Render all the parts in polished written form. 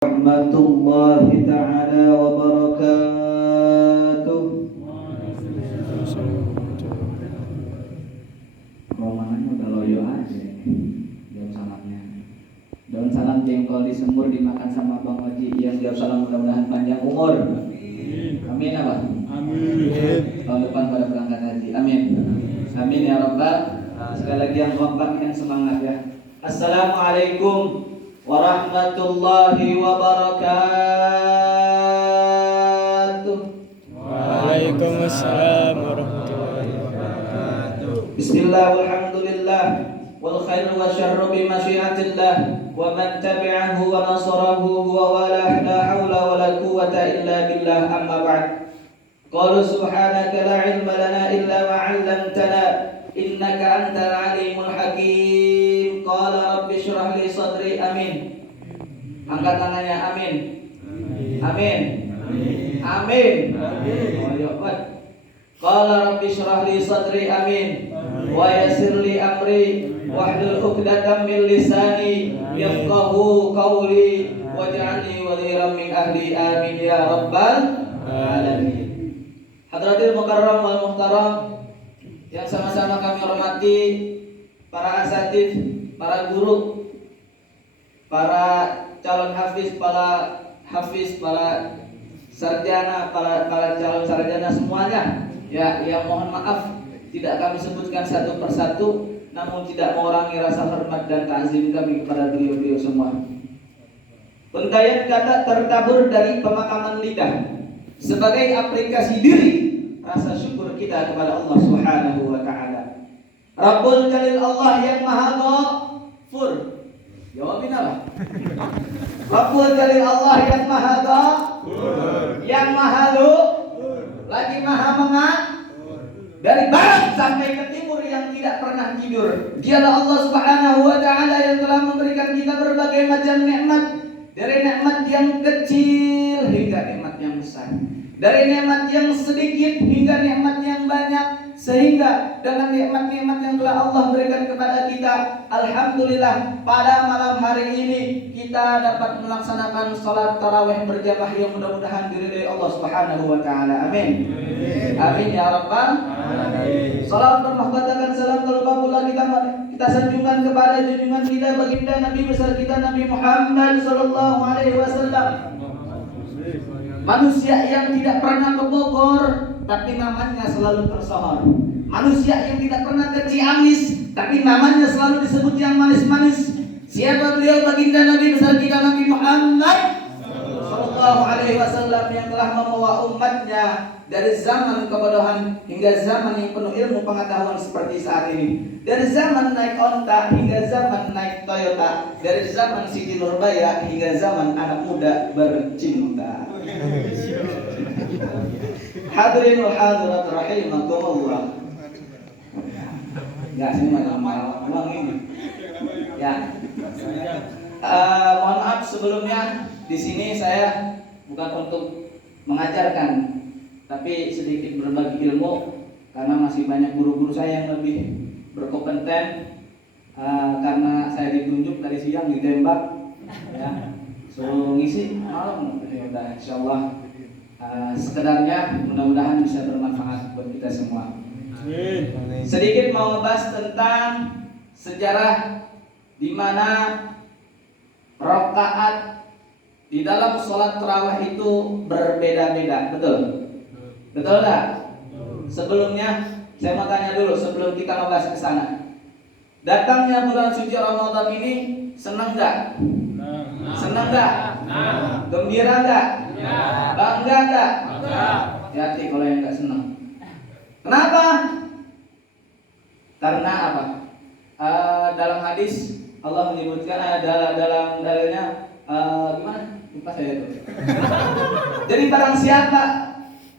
Warahmatullahi ta'ala wabarakatuh. Romananya udah loyo aja daun salamnya. Daun salam jengkol disemur dimakan sama Bang Oji. Yang jawab salam mudah-mudahan panjang umur. Amin apa? Amin. Tahun depan pada berangkat haji. Amin. Amin ya Rabbal. Sekali lagi yang kompak yang semangat ya. Assalamualaikum warahmatullahi wabarakatuh. Waalaikumsalam warahmatullahi wabarakatuh. Bismillah walhamdulillah wal khairu wa syarru bi masyiatillah wa man tabi'ahu wa nasarahu wa walah la haula wa la quwwata illa billah amma ba'd. Qala subhanaka la ilma lana illa ma 'allamtana innaka antal alimul hakim. Qala rabbi shrah li sadri. Amin. Angkat tangannya. Amin. Amin. Amin. Oh ya kuat. Qala rabbi shrah li sadri. Amin. Wa yassir li amri wahlul 'uqdatam min lisani yafqahu qawli waj'alni waliyan min ahli. Amin ya rabbal alamin. Hadratil mukarram wal muhtaram yang sama-sama kami hormati, para asatidz, para guru, para calon hafiz, para sarjana, para calon sarjana semuanya. Ya, yang mohon maaf tidak kami sebutkan satu persatu, namun tidak mengurangi rasa hormat dan ta'zim kami kepada beliau-beliau semua. Pentayaan kata tertabur dari pemakaman lidah sebagai aplikasi diri rasa syukur kita kepada Allah Subhanahu wa taala. Rabbul Jalil, Allah yang Maha Ghafur. Jawabin apa? Rabbul Jalil, Allah yang Maha Ghafur, yang Maha lagi Maha mengatur. Dari barat sampai ke timur yang tidak pernah tidur. Dialah Allah Subhanahu wa taala yang telah memberikan kita berbagai macam nikmat, dari nikmat yang kecil hingga nikmat yang besar, dari nikmat yang sedikit hingga nikmat yang banyak, sehingga dengan nikmat-nikmat yang telah Allah berikan kepada kita, alhamdulillah pada malam hari ini kita dapat melaksanakan salat tarawih berjamaah yang mudah-mudahan diridhai Allah Subhanahu wa taala. Amin. Amin ya rabbal alamin. Salam bermahkatakan salam terlebih kita sanjungkan kepada junjungan kita baginda Nabi besar kita Nabi Muhammad sallallahu alaihi wasallam. Manusia yang tidak pernah ke Bogor tapi namanya selalu tersohor. Manusia yang tidak pernah ke Ciamis tapi namanya selalu disebut yang manis-manis. Siapa beliau? Baginda Nabi besar kita Nabi Muhammad sallallahu alaihi wasallam yang telah membawa umatnya dari zaman kebodohan hingga zaman yang penuh ilmu pengetahuan seperti saat ini. Dari zaman naik onta hingga zaman naik Toyota, dari zaman Siti Nurbaya hingga zaman anak muda bercinta. Hadirin wal hadirat rahimakumullah. Ya, sini uang ini. Ya. Mohon maaf sebelumnya, di sini saya bukan untuk mengajarkan, tapi sedikit berbagi ilmu karena masih banyak guru-guru saya yang lebih berkompeten. Karena saya ditunjuk dari siang ditembak, ya, suruh ngisi malam, ya udah insyaallah sekedarnya mudah-mudahan bisa bermanfaat buat kita semua. Sedikit mau ngebahas tentang sejarah di mana rakaat di dalam sholat tarawih itu berbeda-beda, betul? Betul tak? Sebelumnya saya mau tanya dulu sebelum kita ngebahas ke sana. Datangnya bulan suci Ramadan ini senang enggak? Senang enggak? Gembira enggak? Bangga enggak? Hati-hati kalau yang enggak senang. Kenapa? Karena apa? Dalam hadis Allah menyebutkan dalam dalilnya gimana? Lupa saya itu. Jadi barang siapa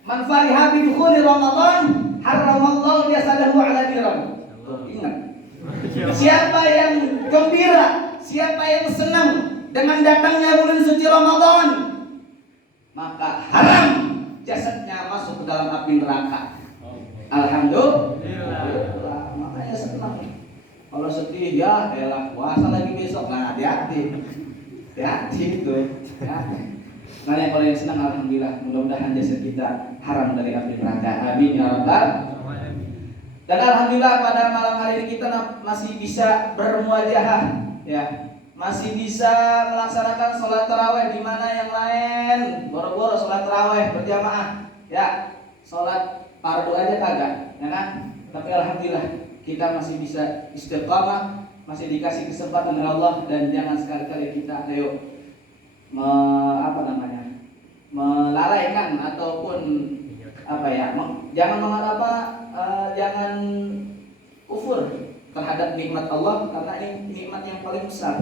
man fariha bi dukhuli Ramadan haramallahu jasadahu 'ala niran. Ingat. Siapa yang gembira, siapa yang senang dengan datangnya bulan suci Ramadan, maka haram jasadnya masuk ke dalam api neraka. Alhamdulillah. Makanya senang. Kalau sedih ya elah puasa lagi besok, nah hati-hati. Ya, itu. Ya. Makanya kalau yang senang alhamdulillah, mudah-mudahan jasad kita haram dari api neraka. Amin ya rabbal. Dan alhamdulillah pada malam hari ini kita masih bisa bermuajahah, ya. Masih bisa melaksanakan sholat taraweh, di mana yang lain boro-boro sholat taraweh berjamaah, ya. Sholat fardu aja kagak, ya kan? Tapi alhamdulillah kita masih bisa istiqamah, masih dikasih kesempatan oleh Allah, dan jangan sekali-kali kita melalaikan ataupun jangan kufur terhadap nikmat Allah, karena ini nikmat yang paling besar.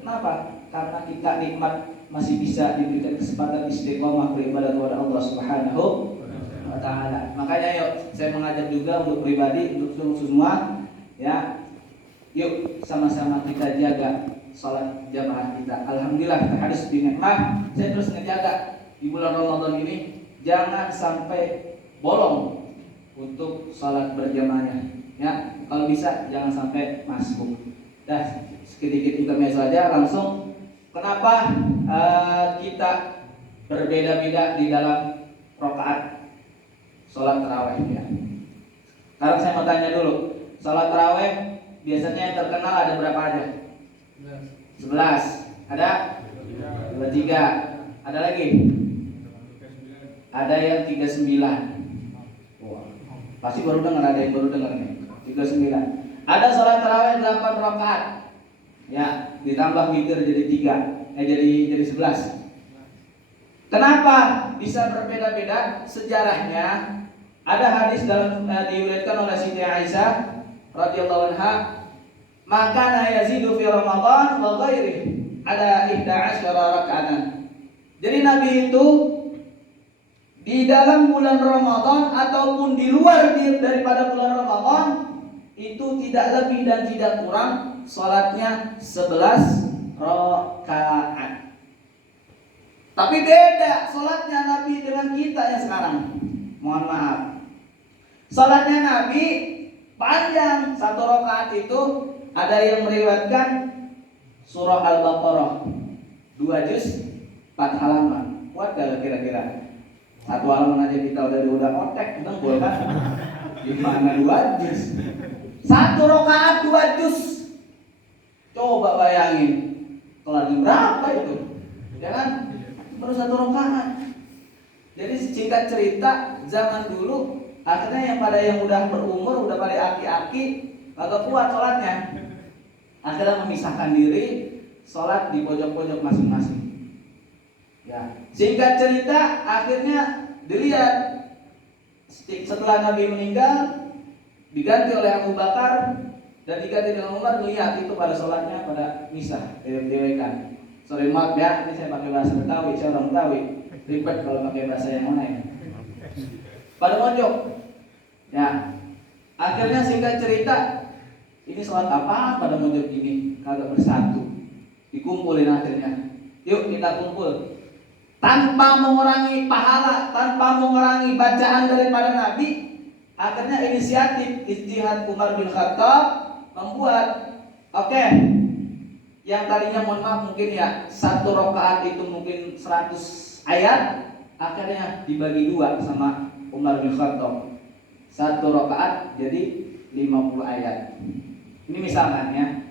Kenapa? Karena kita nikmat masih bisa diberikan kesempatan istiqomah beribadah kepada Allah Subhanahu wa taala. Makanya yuk saya mengajak juga untuk pribadi, untuk semua, ya. Yuk sama-sama kita jaga salat jamaah kita. Alhamdulillah terhadap nikmat, saya terus ngejaga di bulan Ramadan ini jangan sampai bolong untuk salat berjamaahnya. Ya, kalau bisa jangan sampai masbuk. Dah sedikit intermezzo aja langsung. Kenapa kita berbeda-beda di dalam rakaat salat tarawih ya? Sekarang saya mau tanya dulu, salat tarawih biasanya yang terkenal ada berapa aja? 11. Ada? 23. Ada lagi? Ada yang 39. Wah, pasti baru dengar, ada yang baru dengar nih. 39. Ada salat tarawih 8 rakaat. Ya, ditambah witir jadi 3. Jadi 11. Kenapa bisa berbeda-beda? Sejarahnya ada hadis dalam diriwayatkan oleh Siti Aisyah radhiyallahu anha, maka yazidu fi Ramadan wa ghairihi ada 11 rakaatan. Jadi Nabi itu di dalam bulan Ramadan ataupun di luar daripada bulan Ramadan itu tidak lebih dan tidak kurang salatnya 11 rakaat. Tapi beda salatnya Nabi dengan kita yang sekarang. Mohon maaf. Salatnya Nabi panjang, 1 rakaat itu ada yang meriwayatkan surah Al-Baqarah 2 juz 4 halaman. Kuat gak kira-kira? 1 halaman aja kita udah otek, nembol kan? Gimana 2 juz? 1 rakaat 2 juz. Coba bayangin, kelarnya berapa itu? Ya kan? Baru 1 rakaat. Jadi singkat cerita, zaman dulu akhirnya yang udah berumur, udah pada aki-aki, agak kuat sholatnya. Akhirnya memisahkan diri, sholat di pojok-pojok masing-masing. Ya, singkat cerita, akhirnya dilihat setelah Nabi meninggal, diganti oleh Abu Bakar dan diganti dengan Umar. Lihat itu pada sholatnya pada misah, dewekan. Sorry maaf ya, ini saya pakai bahasa Betawi, saya orang Betawi. Ribet kalau pakai bahasa yang lain. Pada mojok. Ya, akhirnya singkat cerita, ini sholat apa pada mojok ini kagak bersatu, dikumpulin akhirnya. Yuk kita kumpul, tanpa mengurangi pahala, tanpa mengurangi bacaan daripada Nabi. Akhirnya inisiatif ijtihad Umar bin Khattab membuat, oke, yang tadinya mohon maaf mungkin ya 1 rakaat itu mungkin 100 ayat, akhirnya dibagi 2 sama Umar bin Khattab. 1 rakaat jadi 50 ayat. Ini misalkan ya.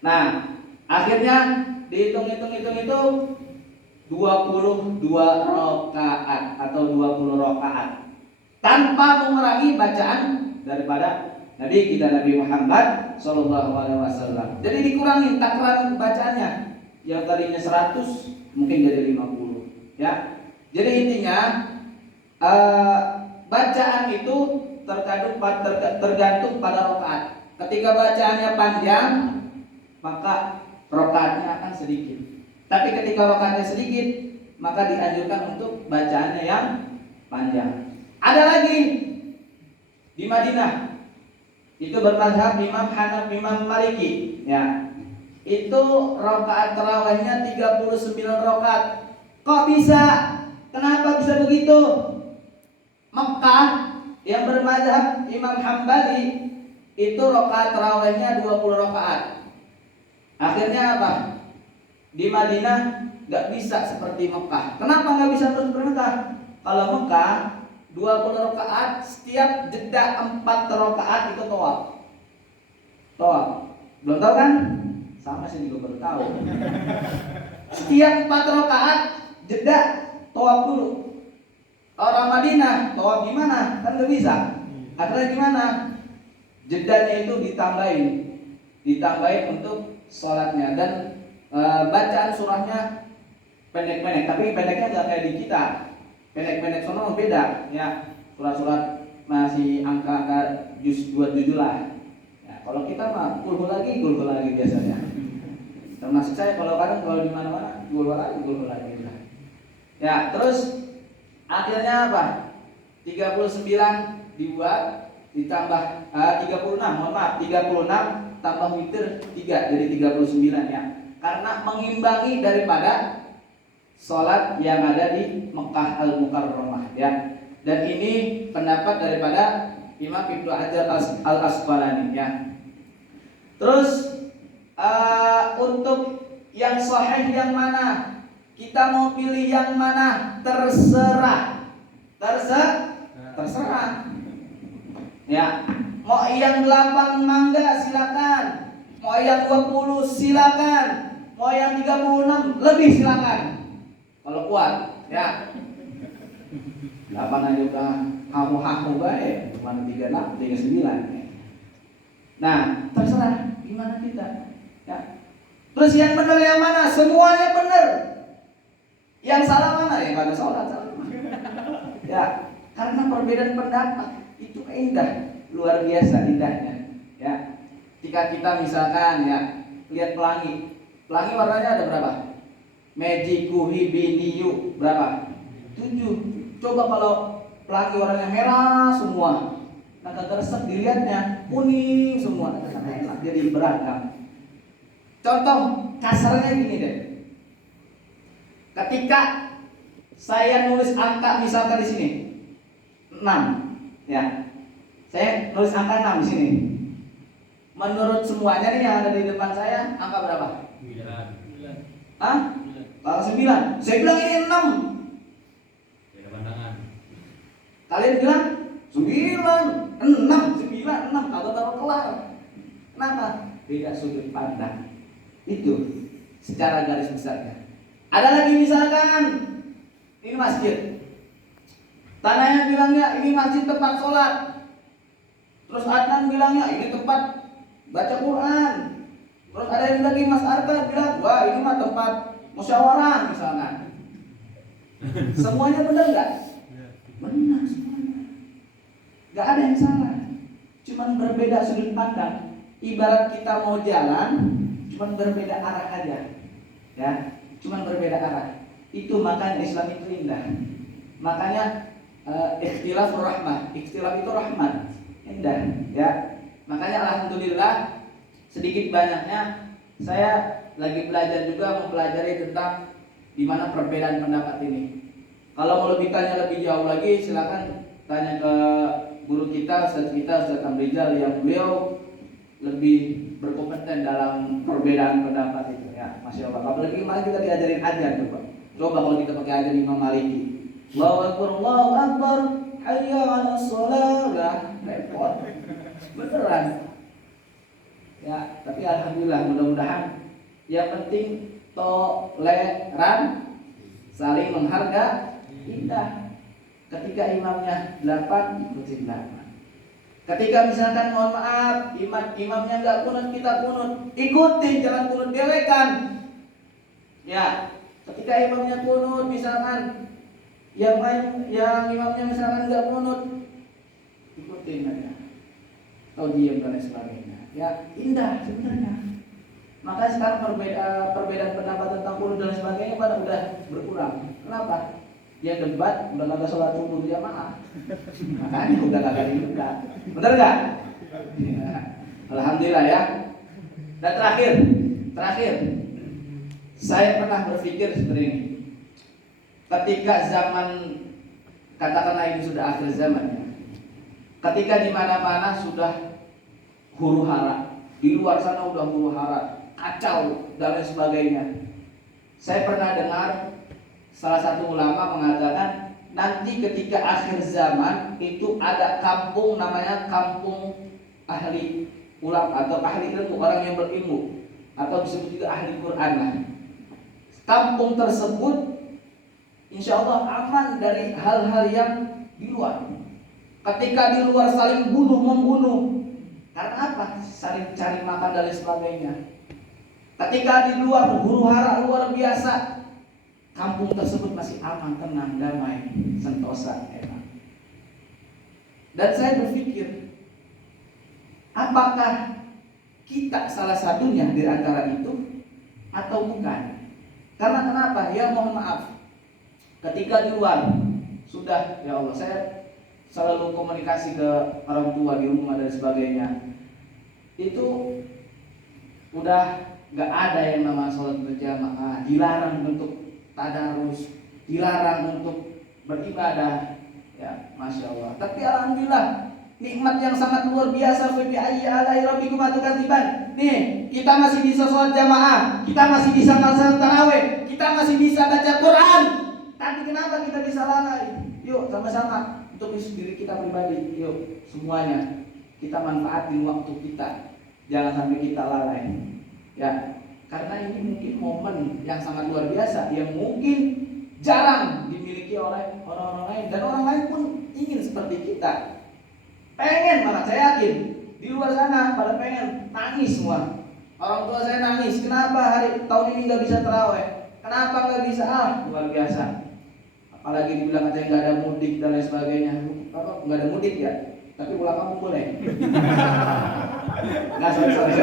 Nah, akhirnya dihitung-hitung itu 22 rakaat atau 20 rakaat tanpa mengurangi bacaan daripada Nabi kita Nabi Muhammad SAW. Jadi dikurangi takaran bacaannya, yang tadinya 100 mungkin jadi 50 ya. Jadi intinya bacaan itu tergantung pada rakaat. Ketika bacaannya panjang, maka rakaatnya akan sedikit. Tapi ketika rakaatnya sedikit, maka dianjurkan untuk bacaannya yang panjang. Ada lagi di Madinah, itu bermazhab Imam Hanafi, Imam Maliki, ya. Itu rakaat tarawihnya 39 rakaat. Kok bisa? Kenapa bisa begitu? Mekah yang bermazhab Imam Hambali itu rakaat tarawihnya 20 rakaat. Akhirnya apa? Di Madinah nggak bisa seperti Mekah. Kenapa nggak bisa seperti Mekah? Kalau Mekah 20 rakaat, setiap jeda 4 rakaat itu tawaf. Tawaf. Belum tahu kan? Sama sih juga baru tahu. Setiap 4 rakaat jeda tawaf dulu. Orang Madinah tawaf gimana? Kan nggak bisa. Akhirnya gimana? Jedanya itu ditambahin untuk sholatnya dan bacaan surahnya pendek-pendek. Tapi pendeknya nggak kayak di kita. Pendek-pendek sono beda ya. Surat-surat masih angka-angka juz 27 lah. Ya, kalau kita mah gul lagi biasanya. Termasuk saya kalau di mana-mana gul lagi lah. Ya, terus akhirnya apa? 39 dibuat ditambah 36 tambah witir 3 jadi 39 ya. Karena mengimbangi daripada sholat yang ada di Mekah Al-Mukarramah ya. Dan ini pendapat daripada Imam Ibnu Hajar Al-Asqalani ya. Terus untuk yang sahih yang mana? Kita mau pilih yang mana? Terserah. Ya. Mau yang 8 mangga silakan. Mau yang 20 silakan. Mau yang 36 lebih silakan. Kalau kuat, ya. 8 aja udah hamu-hamu baik, cuma 36, 39. Nah, terserah gimana kita. Ya. Terus yang benar yang mana? Semuanya benar. Yang salah mana? Ya pada sholat salah. Ya, karena perbedaan pendapat itu indah, luar biasa indahnya. Ya. Jika kita misalkan ya lihat pelangi warnanya ada berapa? Mejiku hibiniyu berapa? 7. Coba kalau pelangi warnanya merah semua, nah kagak resep dilihatnya kuning semua, enak jadi beragam. Contoh kasarnya gini deh. Ketika saya nulis angka misalkan di sini 6, ya. Saya nulis angka 6 di sini. Menurut semuanya nih yang ada di depan saya, angka berapa? 9. Hah? Kalau 9. Saya bilang ini 6. Beda pandangan. Kalian bilang 9, 6. Kalau taruh kelar. Kenapa? Beda sudut pandang. Itu secara garis besarnya. Ada lagi misalkan ini masjid. Tanahnya bilangnya ini masjid tempat sholat. Terus Adnan bilangnya ini tempat baca Quran. Terus ada yang lagi Mas Arka bilang, wah ini mah tempat musyawarah misalnya. Semuanya benar nggak? Benar semuanya. Nggak ada yang salah. Cuman berbeda sudut pandang. Ibarat kita mau jalan, cuman berbeda arah aja. Ya, cuman berbeda arah. Itu makanya Islam itu indah. Makanya ikhtilaf rahmah. Ikhtilaf itu rahmat. Indah, ya. Makanya alhamdulillah sedikit banyaknya saya lagi belajar juga mempelajari tentang di mana perbedaan pendapat ini. Kalau mau lebih tanya lebih jauh lagi silakan tanya ke guru kita, Ustaz Amrizal yang beliau lebih berkompeten dalam perbedaan pendapat itu ya. Masya Allah. Apalagi kemarin kita diajarin ajar coba. Coba kalau kita pakai ajar Imam Maliki. Allahu Akbar, hayya 'alas shalah. Repot. Beneran. Ya, tapi alhamdulillah mudah-mudahan yang penting toleran, saling menghargai, indah. Ketika imamnya 8 ikutin 8. Ketika misalkan mohon maaf imamnya enggak kunut kita kunut, ikutin jangan kunut delekan. Ya, ketika imamnya kunut misalkan yang imamnya misalkan enggak kunut, ikutin aja. Atau diam dan sebagainya. Ya, indah sebenarnya. Maka sekarang perbedaan pendapat tentang kunut dan sebagainya pada udah berkurang. Kenapa? Yang debat udah kagak sholat subuh jamaah. Makanya udah kagak juga. Bener nggak? Ya. Alhamdulillah ya. Dan terakhir, saya pernah berpikir seperti ini. Ketika zaman katakanlah ini sudah akhir zaman ya. Ketika di mana-mana sudah huru hara, di luar sana udah huru hara, kacau dan lain sebagainya. Saya pernah dengar salah satu ulama mengatakan nanti ketika akhir zaman itu ada kampung namanya kampung ahli ulama atau ahli ilmu, orang yang berilmu, atau disebut juga ahli Quran lah. Kampung tersebut insya Allah aman dari hal-hal yang di luar. Ketika di luar saling bunuh membunuh, karena apa? Saling cari makan dan sebagainya. Ketika di luar huru hara luar biasa, kampung tersebut masih aman, tenang, damai, sentosa, enak. Dan saya berpikir, apakah kita salah satunya di antara itu atau bukan? Karena kenapa? Ya mohon maaf, ketika di luar sudah, ya Allah, saya selalu komunikasi ke orang tua di rumah dan sebagainya, itu udah nggak ada yang nama sholat berjamaah, dilarang untuk tadarus, dilarang untuk beribadah, ya masya Allah. Tapi alhamdulillah nikmat yang sangat luar biasa. Fa bi ayyi alai rabbikum tukadziban. Nih, kita masih bisa sholat jamaah, kita masih bisa melaksanakan tarawih, kita masih bisa baca Quran. Tapi kenapa kita bisa lalai? Yuk sama-sama untuk diri kita pribadi, yuk semuanya kita manfaatin waktu kita, jangan sampai kita lalai. Ya, karena ini mungkin momen yang sangat luar biasa yang mungkin jarang dimiliki oleh orang-orang lain, dan orang lain pun ingin seperti kita. Pengen banget, saya yakin di luar sana pada pengen nangis semua. Orang tua saya nangis, kenapa hari tahun ini nggak bisa tarawih? Kenapa nggak bisa? Luar biasa. Apalagi dibilang katanya nggak ada mudik dan lain sebagainya. Apa nggak ada mudik ya? Tapi pulang kamu boleh. Nggak, sorry.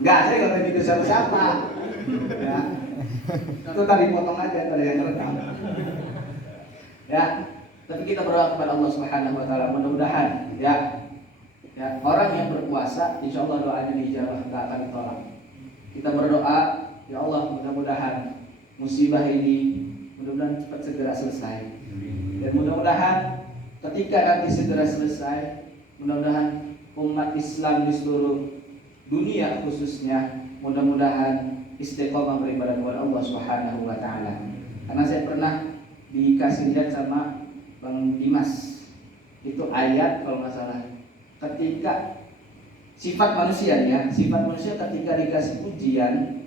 Nggak, saya nggak kayak gitu siapa-siapa. Ya, itu tadi potong aja tadi yang rekam. Ya. Tapi kita berdoa kepada Allah Subhanahu wa taala, mudah-mudahan ya orang yang berpuasa insya Allah doanya dijawab, tak akan ditolak. Kita berdoa, ya Allah, mudah-mudahan musibah ini mudah-mudahan cepat segera selesai. Dan mudah-mudahan ketika nanti segera selesai, mudah-mudahan umat Islam di seluruh dunia khususnya mudah-mudahan istiqomah beribadah kepada Allah Subhanahu wa taala. Karena saya pernah dikasih lihat sama Bang Dimas, itu ayat kalau nggak salah, ketika sifat manusia ketika dikasih ujian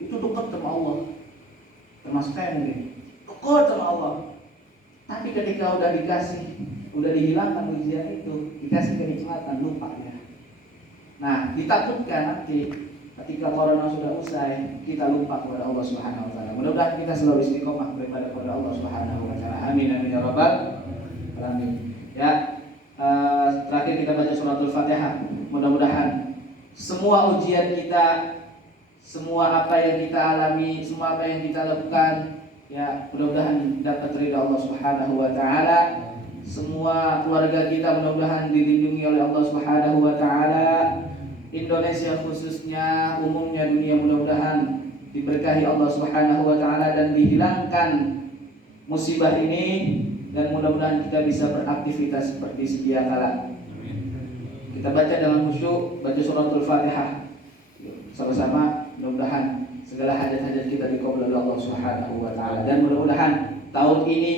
itu dekat sama Allah, termasuk kayak begini, dekat sama Allah. Tapi ketika udah dihilangkan ujian itu, dikasih kenikmatan, lupa ya. Nah, ditakutkan nanti ketika corona sudah usai, kita lupa kepada Allah Subhanahu wa taala. Mudah-mudahan kita selalu istiqomah beribadah kepada Allah Subhanahu wa taala. Amin amin ya rabbal alamin. Ya, terakhir kita baca suratul Fatihah. Mudah-mudahan semua ujian kita, semua apa yang kita alami, semua apa yang kita lakukan, ya mudah-mudahan dapat ridha Allah Subhanahu wa taala. Semua keluarga kita mudah-mudahan dilindungi oleh Allah Subhanahu wa taala. Indonesia khususnya, umumnya dunia mudah-mudahan diberkahi Allah Subhanahu wa taala dan dihilangkan musibah ini, dan mudah-mudahan kita bisa beraktivitas seperti sedia kala. Kita baca dalam khusyuk, baca suratul Fatihah sama-sama, mudah-mudahan segala hajat-hajat kita dikabul oleh Allah Subhanahu wa taala, dan mudah-mudahan tahun ini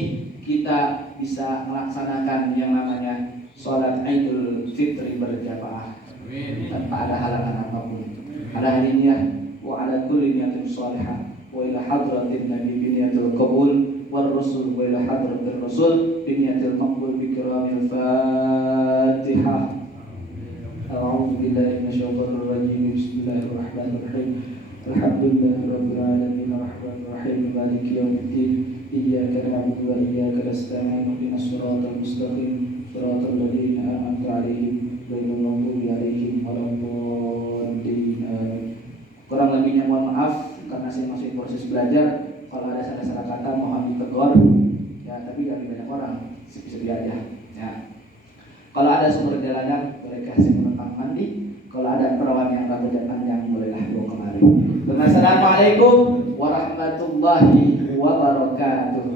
kita bisa melaksanakan yang namanya salat Idul Fitri berjamaah tanpa ada halangan apapun. Ala hadiniyah wa ala kulli niyatin salihah wa ila hadratin nabi bi niyatil qabul wal rasul wa ila hadratir rasul bi niyatil maqbul bi kiramil Fatihah. A'udzu billahi minasyaitonir rajim. Bismillahirrahmanirrahim. Alhamdulillahirabbil alamin arrahmanir rahim maliki yaumiddin. Iyyaka na'budu wa iyyaka nasta'in. Ihdinas siratal mustaqim. Siratal ladzina an'amta 'alaihim ghairil maghdubi 'alaihim waladdallin. Kurang lebihnya mohon maaf karena saya masih proses belajar. Kalau ada salah-salah kata mohon ditegur. Ya, tapi dari banyak orang sedih aja. Ya. Kalau ada sumber jalanan boleh kasih menumpang mandi. Kalau ada perawan yang rambutnya panjang bolehlah bawa kemari. Assalamualaikum warahmatullahi wabarakatuh.